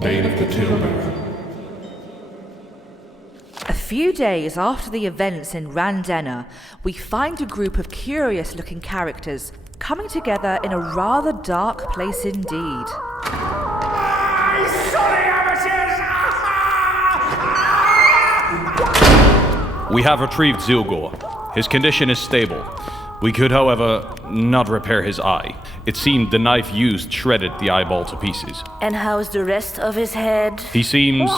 Bane of the Talebearer. A few days after the events in Randena, we find a group of curious-looking characters coming together in a rather dark place indeed. We have retrieved Zyl-Gor. His condition is stable. We could, however, not repair his eye. It seemed the knife used shredded the eyeball to pieces. And how's the rest of his head? He seems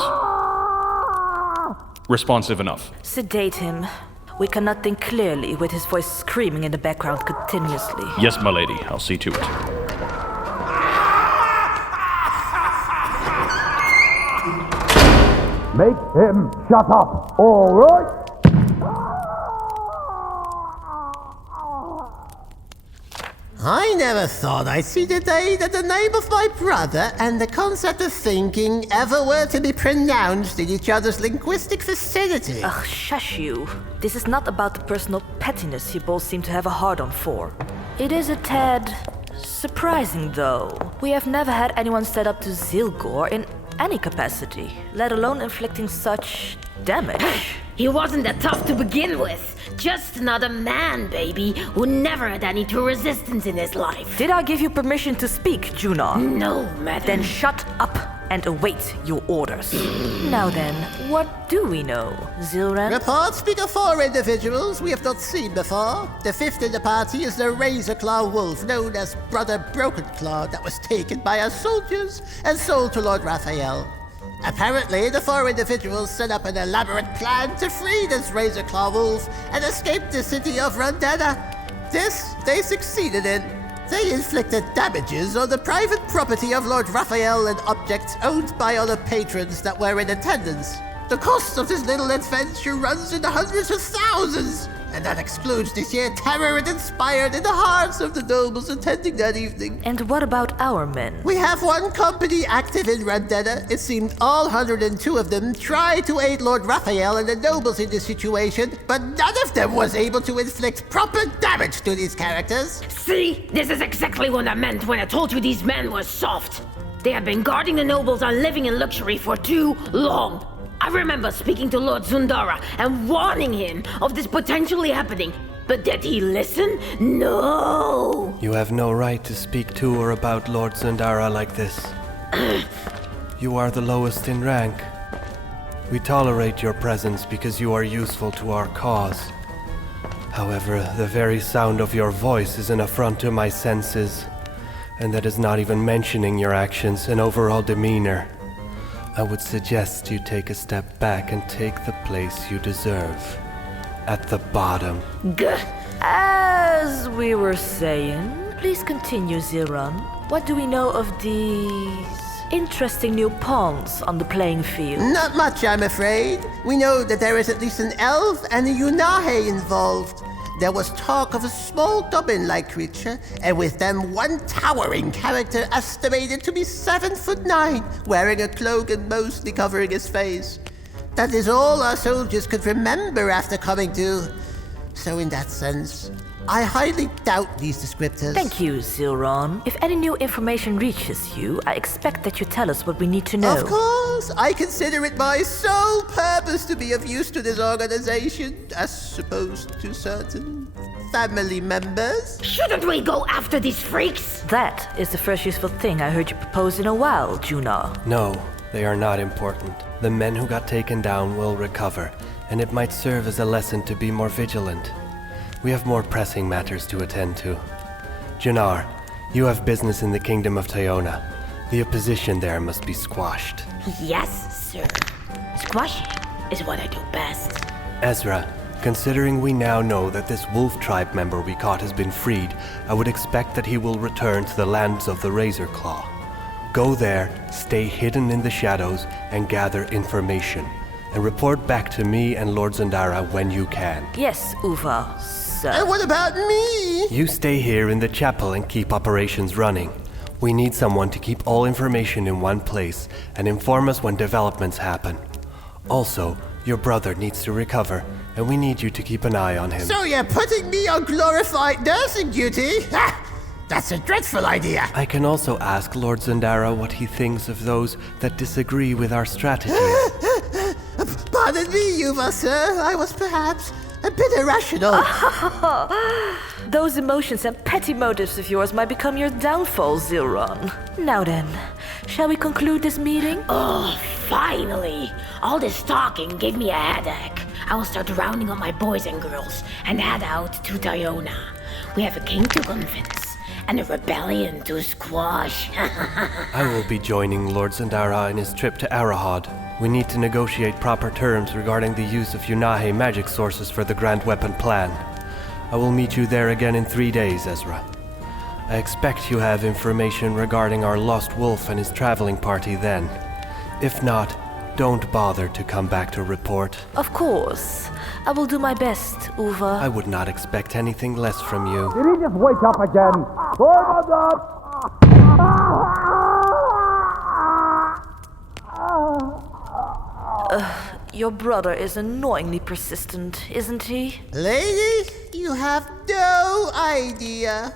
responsive enough. Sedate him. We cannot think clearly with his voice screaming in the background continuously. Yes, my lady. I'll see to it. Make him shut up, all right? I never thought I'd see the day that the name of my brother and the concept of thinking ever were to be pronounced in each other's linguistic vicinity. Ugh, shush you. This is not about the personal pettiness you both seem to have a hard-on for. It is a tad surprising, though. We have never had anyone step up to Zyl-Gor in any capacity, let alone inflicting such damage. He wasn't that tough to begin with. Just another man, baby, who never had any true resistance in his life. Did I give you permission to speak, Junnar? No, madam. Then shut up and await your orders. Now then, what do we know, Zyl-Ran? Reports speak of 4 individuals we have not seen before. The 5th in the party is the Razor-Claw wolf, known as Brother Broken Claw, that was taken by our soldiers and sold to Lord Raphael. Apparently, the 4 individuals set up an elaborate plan to free this Razor-Claw wolf and escape the city of Randena. This, they succeeded in. They inflicted damages on the private property of Lord Raphael and objects owned by other patrons that were in attendance. The cost of this little adventure runs in the hundreds of thousands, and that excludes the sheer terror it inspired in the hearts of the nobles attending that evening. And what about our men? We have 1 company active in Randena. It seemed all 102 of them tried to aid Lord Raphael and the nobles in this situation, but none of them was able to inflict proper damage to these characters. See? This is exactly what I meant when I told you these men were soft. They have been guarding the nobles and living in luxury for too long. I remember speaking to Lord Zundara and warning him of this potentially happening. But did he listen? No! You have no right to speak to or about Lord Zundara like this. You are the lowest in rank. We tolerate your presence because you are useful to our cause. However, the very sound of your voice is an affront to my senses. And that is not even mentioning your actions and overall demeanor. I would suggest you take a step back and take the place you deserve. At the bottom. As we were saying, please continue, Zyl-Ran. What do we know of these interesting new pawns on the playing field? Not much, I'm afraid. We know that there is at least an elf and a Junnar involved. There was talk of a small goblin-like creature, and with them 1 towering character estimated to be 7'9", wearing a cloak and mostly covering his face. That is all our soldiers could remember after coming to. So in that sense, I highly doubt these descriptors. Thank you, Zyl-Ran. If any new information reaches you, I expect that you tell us what we need to know. Of course, I consider it my sole purpose to be of use to this organization, as opposed to certain family members. Shouldn't we go after these freaks? That is the first useful thing I heard you propose in a while, Junnar. No, they are not important. The men who got taken down will recover, and it might serve as a lesson to be more vigilant. We have more pressing matters to attend to. Junnar, you have business in the kingdom of Tyona. The opposition there must be squashed. Yes, sir. Squashing is what I do best. Esra, considering we now know that this wolf tribe member we caught has been freed, I would expect that he will return to the lands of the Razor-Claw. Go there, stay hidden in the shadows, and gather information. And report back to me and Lord Zundara when you can. Yes, Uvar, sir. And what about me? You stay here in the chapel and keep operations running. We need someone to keep all information in one place and inform us when developments happen. Also, your brother needs to recover, and we need you to keep an eye on him. So you're putting me on glorified nursing duty? Ha! That's a dreadful idea. I can also ask Lord Zundara what he thinks of those that disagree with our strategies. Pardon me, Uvar, sir. I was perhaps a bit irrational. Those emotions and petty motives of yours might become your downfall, Zyl-Ran. Now then, shall we conclude this meeting? Oh, finally! All this talking gave me a headache. I will start rounding up my boys and girls and head out to Diona. We have a king to convince and a rebellion to squash. I will be joining Lord Zundara in his trip to Arahad. We need to negotiate proper terms regarding the use of Yunahe magic sources for the Grand Weapon plan. I will meet you there again in 3 days, Esra. I expect you have information regarding our lost wolf and his traveling party then. If not, don't bother to come back to report. Of course. I will do my best, Uvar. I would not expect anything less from you. Did he just wake up again? Forward up! Your brother is annoyingly persistent, isn't he? Lady, you have no idea.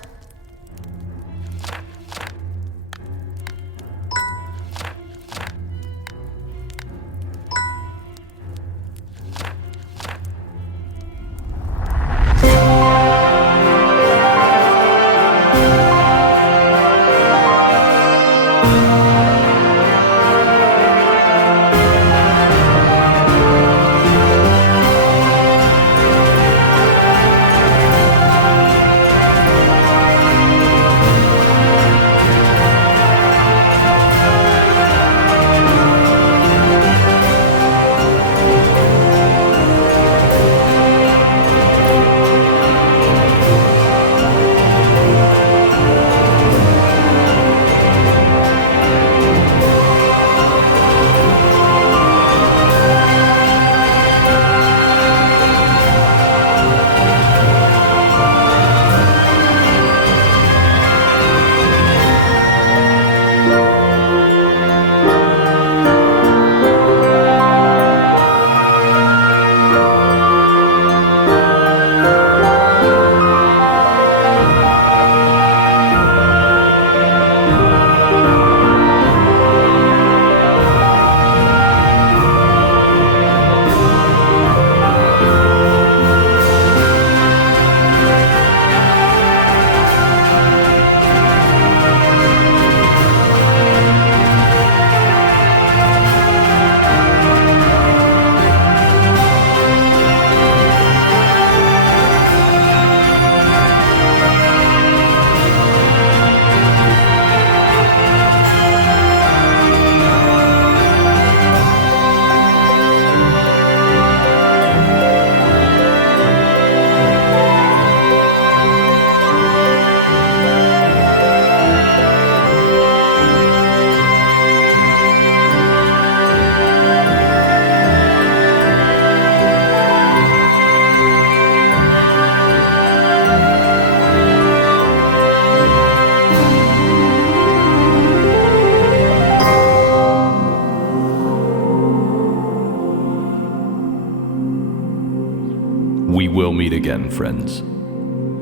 We will meet again, friends,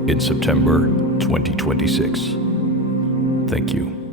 in September 2026. Thank you.